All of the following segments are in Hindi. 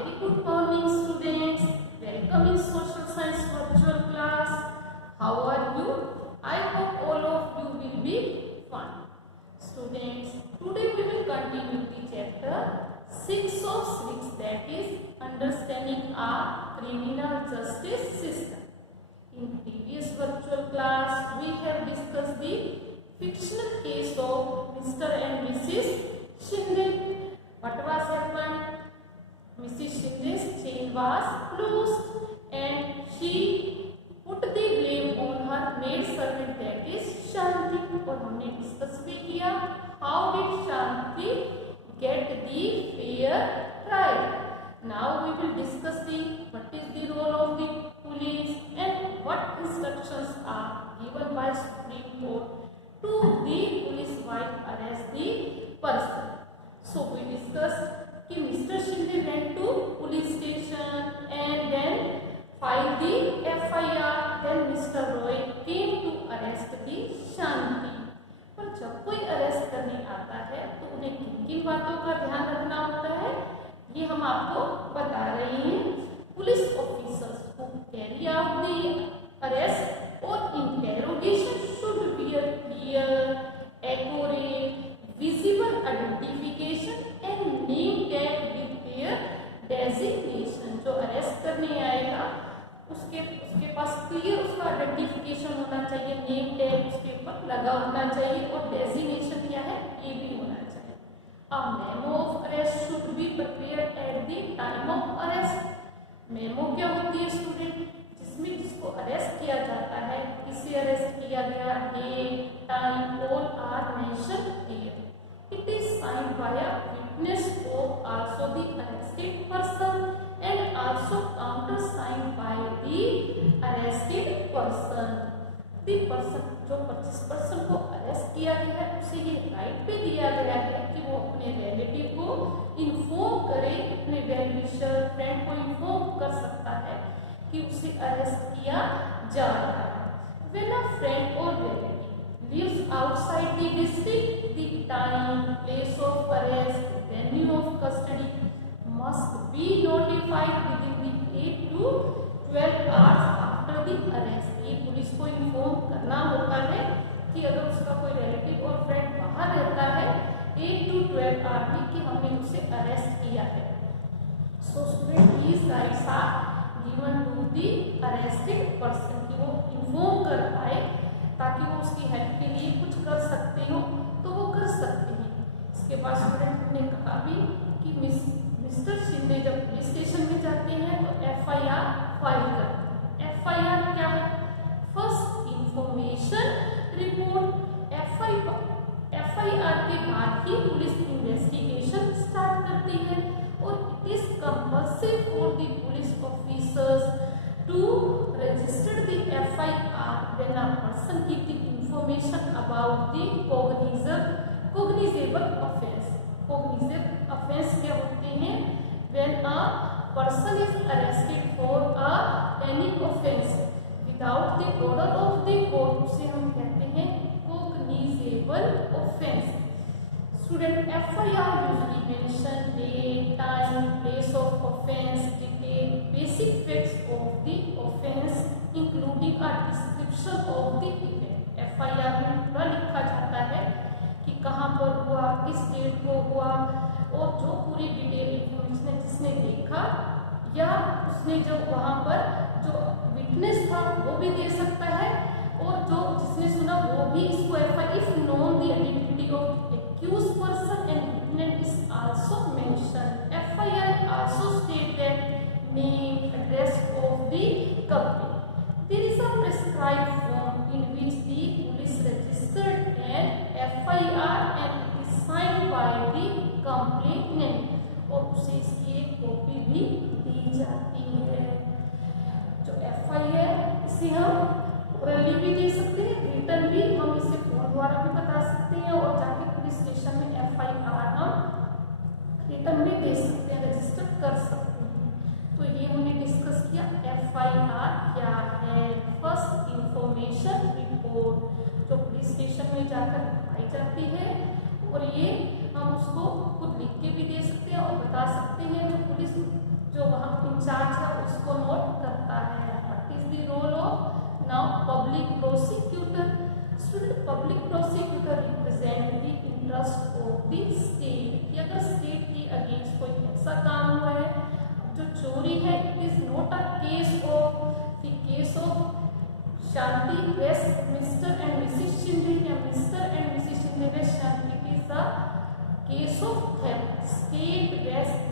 very good morning students. Welcome in social science virtual class. How are you? I hope all of you will be fine. Students, today we will continue the chapter 6 of 6, that is understanding our criminal justice system. In previous virtual class we have discussed the fictional case of Mr. and Mrs. Shinde. What was happened? Mrs. Shinde's chain was loosed and she put the blame on her maid servant, that is Shanti. और हमने डिस्कस भी किया how did Shanti get the fair trial. Now we will discuss the what is the role of the police and what instructions are given by Supreme Court to the police while arrest the person. So we discussed कि Mr. Shinde went to police station and then filed the FIR. Then Mr. Roy came to arrest the Shanti. पर जब कोई अरेस्ट करने आता है तो उन्हें किन किन बातों का ध्यान रखना होता है, ये हम आपको बता रहे हैं. पुलिस ऑफिसर्स को कैरी आउट द अरेस्ट और interrogation should be a clear, accurate, visible identification and name tag with their designation. जो अरेस्ट करने आएगा उसके पास क्लियर उसका आइडेंटिफिकेशन होना चाहिए, नेम टैग उसके ऊपर लगा होना चाहिए और डेजिग्नेशन क्या है ये भी होना चाहिए. A memo of arrest should be prepared at the time of arrest. Memo क्या होती है स्टूडेंट? जिसमें जिसको अरेस्ट किया जाता है, किसे अरेस्ट किया गया, date, time, all are mention here. It is signed by a witness of also the arrested person and also countersigned by the arrested person. The person जो जिस पर्सन को अरेस्ट किया गया है उसे ये राइट पे दिया गया है कि वो अपने रिलेटिव को इन्फॉर्म करे, अपने वेल विशर फ्रेंड को इन्फॉर्म कर सकता है कि उसे अरेस्ट किया जा रहा है. When a friend or relative lives outside the district, the time, place of arrest, venue of custody must be notified within the 8 to 12 hours after the arrest. ये पुलिस को इन्फॉर्म करना होता है कि अगर उसका कोई रिलेटिव और फ्रेंड बाहर रहता है 8 to 12 आवर में कि हमने उसे अरेस्ट किया है. So student, these rights are given to the arrested person कि वो इन्फॉर्म कर पाए ताकि वो उसकी हेल्प के लिए कुछ कर सकते हो तो वो कर सकते हैं. इसके बाद स्टूडेंट ने कहा भी कि मिस्टर शिंदे जब पुलिस स्टेशन में जाते हैं तो FIR फाइल करते हैं. FIR क्या है? First information report. FIR के बाद ही पुलिस इन्वेस्टिगेशन स्टार्ट करती है और it is compulsory for the police officers to register the FIR when a person give the information about the cognizable offence. Cognizable offence क्या होते हैं? When a person is arrested for any offence without the order of the court, उसे हम कहते हैं cognizable offence. Student, FIR usually mention date, time, place of offence, detail, basic facts of the offence, including a description of the event. FIR में पूरा लिखा जाता है कि कहाँ पर हुआ, किस डेट को हुआ और जो पूरी डिटेल इन्फॉर्मेशन जिसने देखा या उसने जो वहाँ पर जो विटनेस था वो भी दे सकता है और जो जिसने सुना वो भी इसको FIR if known the identity of accused person and witness is also mentioned. FIR also state that name, address of the company. There is a prescribed form in which the police registered an FIR and it is signed by the complainant और उसे इसकी एक कॉपी भी दी जाती है. जो FIR इसे हम ओरली भी दे सकते हैं, रिटर्न भी हम इसे फोन द्वारा भी बता सकते हैं और जाके पुलिस स्टेशन में FIR हम रिटर्न भी दे सकते हैं, रजिस्टर कर सकते हैं. तो ये हमने डिस्कस किया FIR क्या है. फर्स्ट इंफॉर्मेशन रिपोर्ट जो पुलिस स्टेशन में जाकर पाई जाती है और ये हम उसको खुद लिख के भी दे सकते हैं और बता सकते हैं जो पुलिस जो जो वहाँ इंचार्ज है उसको नोट करता है। What is the role of now public prosecutor? Student, public prosecutor represent the interest of the state. कि अगर स्टेट के अगेंस्ट कोई ऐसा काम हुआ है जो चोरी है, it is not a case of the case of Shanti west mister and missus Shinde या mister and missus Shinde west Shanti. It is the case of theft state west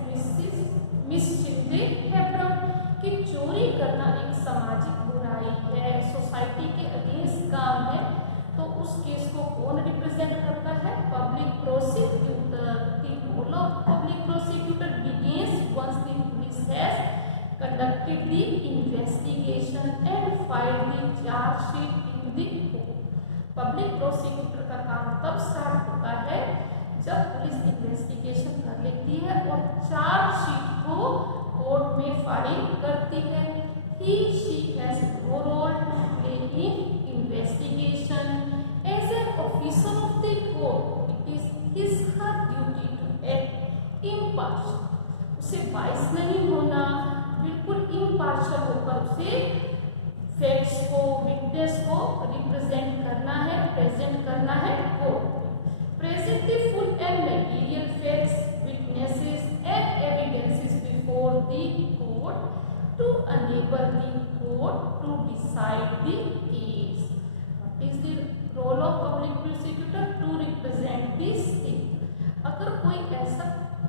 miss Shinde हेब्रम। कि चोरी करना एक सामाजिक बुराई है, सोसाइटी के अगेंस्ट काम है, तो उस केस को कौन रिप्रेजेंट करता है? Public prosecutor. The role of public prosecutor begins once the police has conducted the investigation and filed the charge sheet in the court। Public prosecutor का काम तब स्टार्ट होता है जब पुलिस इन्वेस्टिगेशन कर लेती है और चार्ज शीट को कोर्ट में फाइल करती है। He she has no role to play in investigation as an officer of the court। It is his her duty to act impartial। उसे बाइस नहीं होना, बिल्कुल इम्पार्शियल होकर उसे फैक्ट्स को, विटनेस को रिप्रेजेंट करना है, प्रेजेंट करना है court. Present the full and material facts, witnesses and evidences before the court to enable the court to decide the case। What is the role of public prosecutor? To represent the state। अगर कोई ऐसा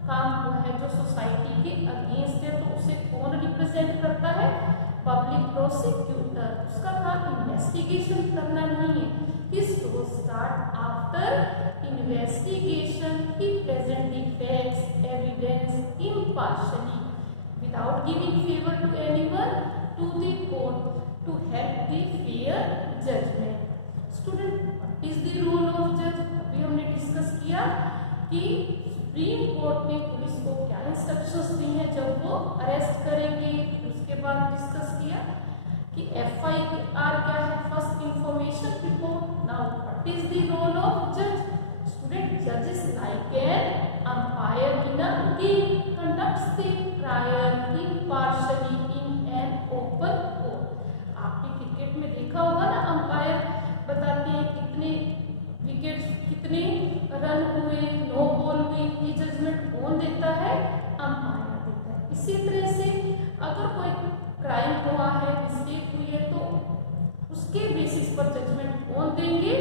काम हुआ है जो सोसाइटी के अगेंस्ट है तो उसे कौन रिप्रेजेंट करता है? Public prosecutor. उसका काम इन्वेस्टिगेशन करना नहीं है। His role start after investigation। He present the facts, evidence impartially without giving favor to anyone to the court to help the fair judgment। Student, what is the role of judge? अभी हमने डिस्कस किया कि सुप्रीम कोर्ट ने पुलिस को क्या इंस्ट्रक्शंस दी हैं जब वो अरेस्ट करेंगे। उसके बाद डिस्कस किया कि FIR क्या है? First information report. Now what is the role of जज? स्टूडेंट, जज is like an umpire in a game, conducts the trial impartially in an open court. आपने क्रिकेट में देखा होगा ना, अंपायर बताते हैं कितने विकेट, कितने रन हुए, नो बॉल हुई, ये जजमेंट कौन देता है? अंपायर देता है। इसी तरह से अगर कोई क्राइम हुआ है, मिस्टेक हुई है, तो उसके बेसिस पर जजमेंट कौन देंगे?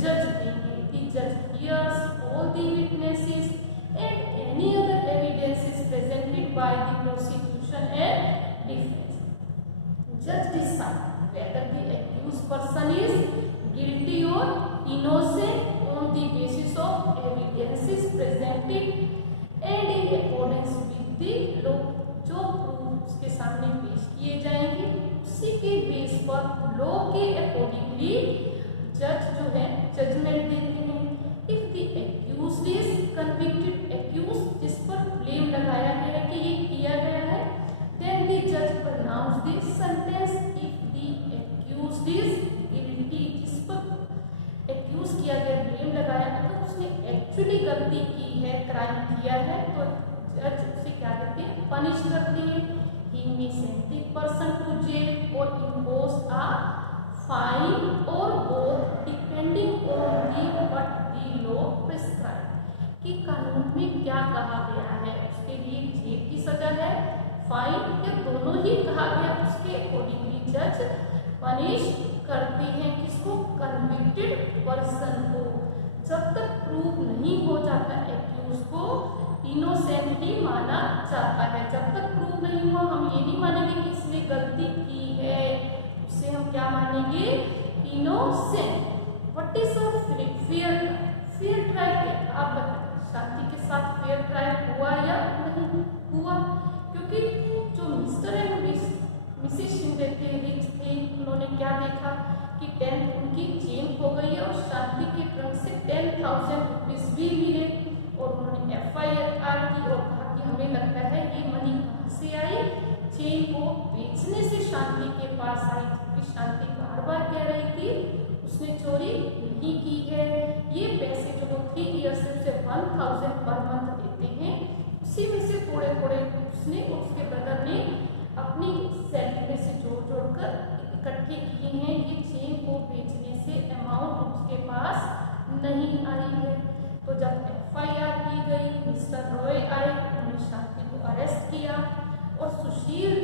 जज देंगे। The judge hears all the witnesses and any other evidences presented by the prosecution and defense। Judge decide whether the accused person is guilty or innocent on the basis of evidences presented and in accordance with the law। जो प्रूफ उसके सामने पेश किए जाएंगे उसी के बेस पर लॉ के अकॉर्डिंगली जज जो है जजमेंट देते हैं। If the accused is convicted, accused जिस पर ब्लेम लगाया गया है कि ये किया गया है, देन द जज pronounce the sentence. If the accused is guilty, जिस पर एक्यूज किया गया, ब्लेम लगाया, अगर उसने एक्चुअली गलती की है, क्राइम किया है, तो जज उसे क्या कहते हैं? पनिश करते हैं। He may send the person to jail or impose a fine or both depending on the what the law prescribe। कि कानून में क्या कहा गया है, उसके लिए जेल की सजा है, फाइन या दोनों ही कहा गया, उसके अकॉर्डिंगली जज पनिश करते हैं किसको? कन्विक्टेड पर्सन को। जब तक प्रूव नहीं हो जाता एक्यूज को, इनोसेंट ही माना जाता है। जब तक प्रूव नहीं हुआ हम ये नहीं मानेंगे कि इसने गलती की है, उसे हम क्या मानेंगे? Innocent. What is a fair trial? आप बताइए, शांति के साथ फेयर ट्रायल हुआ या नहीं हुआ? क्योंकि जो मिस्टर एंड मिसेस शिंदे थे, रिच थे, उन्होंने क्या देखा कि 10 उनकी चेन हो गई है और शांति के ट्रंक से 10,000 रुपीज भी मिले और उन्होंने FIR की और कहा कि हमें लगता है ये मनी कहाँ से आई? चेन को बेचने से शांति के पास आई, क्योंकि शांति बार बार कह रही थी उसने चोरी नहीं की है। ये पैसे जो वो 3 ईयर से उसे 1,000 पर मंथ देते हैं, उसी में से थोड़े थोड़े उसने और उसके ब्रदर ने अपनी सैलरी में से जोड़ जोड़ कर इकट्ठे किए हैं। ये चेन को बेचने से अमाउंट उसके पास नहीं आई है। तो जब FIR की गई, मिस्टर रॉय आए, उन्होंने शांति को अरेस्ट किया और सुशील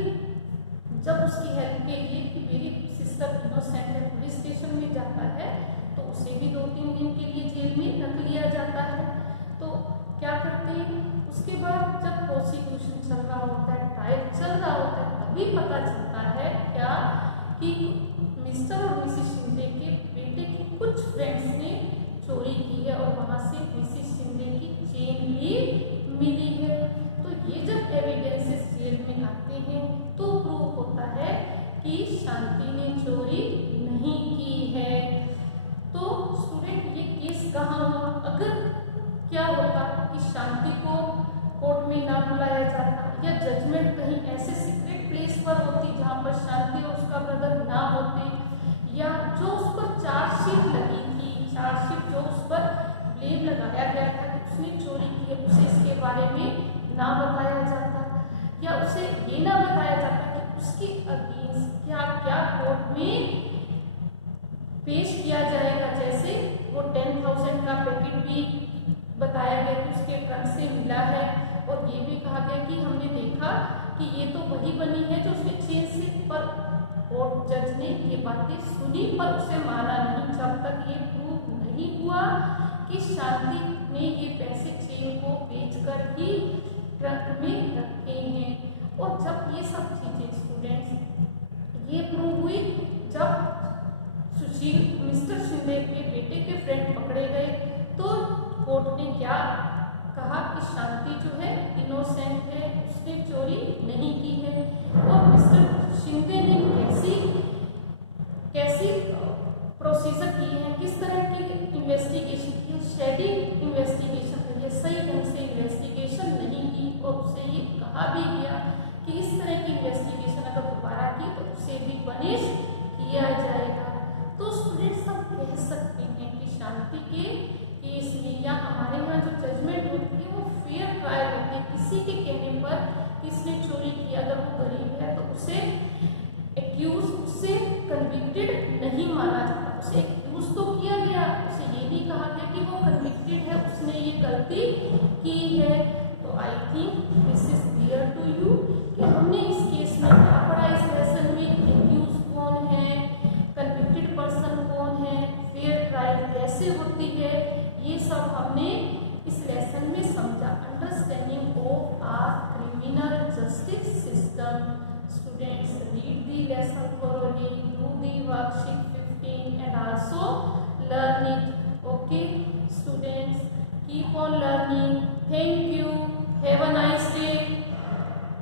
जब उसकी हेल्प के लिए कि मेरी सिस्टर इनोसेंट है पुलिस स्टेशन में जाता है, तो उसे भी 2-3 दिन के लिए जेल में रख लिया जाता है। तो क्या करते हैं, उसके बाद जब प्रोसिक्यूशन चल रहा होता है, ट्रायल चल रहा होता है, तभी पता चलता है क्या कि मिस्टर और मिसिस शिंदे के बेटे के कुछ फ्रेंड्स ने चोरी की है और वहाँ से मिसिस शिंदे की चेन भी मिली है। तो ये जब एविडेंसेस जेल में आते हैं तो प्रूव होता है कि शांति ने चोरी नहीं की है। तो स्टूडेंट, ये केस कहाँ हुआ? अगर क्या होता कि शांति को कोर्ट में ना बुलाया जाता या जजमेंट कहीं ऐसे सीक्रेट प्लेस पर होती जहाँ पर शांति और उसका ब्रदर ना होते, या जो उस पर चार्जशीट लगी थी, चार्जशीट जो उस पर ब्लेम लगाया गया था कि उसने चोरी की है, उसे इसके बारे में ना बताया जाता, या उसे ये ना बताया जाता कि उसके अगेंस्ट क्या क्या कोर्ट में पेश किया जाएगा। जैसे वो 10,000 का पैकेट भी बताया गया कि उसके ट्रक से मिला है, और ये भी कहा गया कि हमने देखा कि ये तो वही बनी है जो उसने चेन से, पर कोर्ट जज ने ये बातें सुनी पर उसे माना नहीं जब तक ये प्रूव नहीं हुआ कि शांति ने ये पैसे चेन को बेचकर ही ट्रक में रखे हैं। और जब ये सब चीजें स्टूडेंट्स ये प्रूव हुई, जब सुशील मिस्टर शिंदे के बेटे के फ्रेंड पकड़े गए, तो कोर्ट ने क्या कहा कि शांति जो है इनोसेंट है, उसने चोरी नहीं की है। और मिस्टर शिंदे ने कैसी प्रोसीजर की है, किस तरह की इन्वेस्टिगेशन की है, शेडी इन्वेस्टिगेशन की है, सही ढंग से इन्वेस्टिगेशन नहीं की। और उसे ये कहा भी गया कि इस तरह की इन्वेस्टिगेशन अगर दोबारा की तो उसे भी पनिश किया जाएगा। तो स्टूडेंट्स हम कह सकते हैं कि शांति के केस में या हमारे यहाँ जो जजमेंट होती है वो फेयर ट्रायल होती है। किसी के कहने पर किसने चोरी की, अगर वो गरीब है तो उसे एक्यूज, उससे कन्विक्टेड नहीं माना जाता। उसे एक्यूज तो किया गया, उसे ये नहीं कहा गया कि वो कन्विक्टेड है, उसने ये गलती की है। तो I think this is clear to you कि हमने इस केस में क्या पढ़ा इस लेसन में, एक्यूज कौन है, कन्विक्टेड पर्सन कौन है, फेयर ट्रायल कैसे होती है, ये सब हमने इस लेसन में समझा। Understanding of our criminal justice system. Students, read the lesson thoroughly, do the worksheet 15 and also learn it. Okay, students, keep on learning. Thank you. Have a nice day.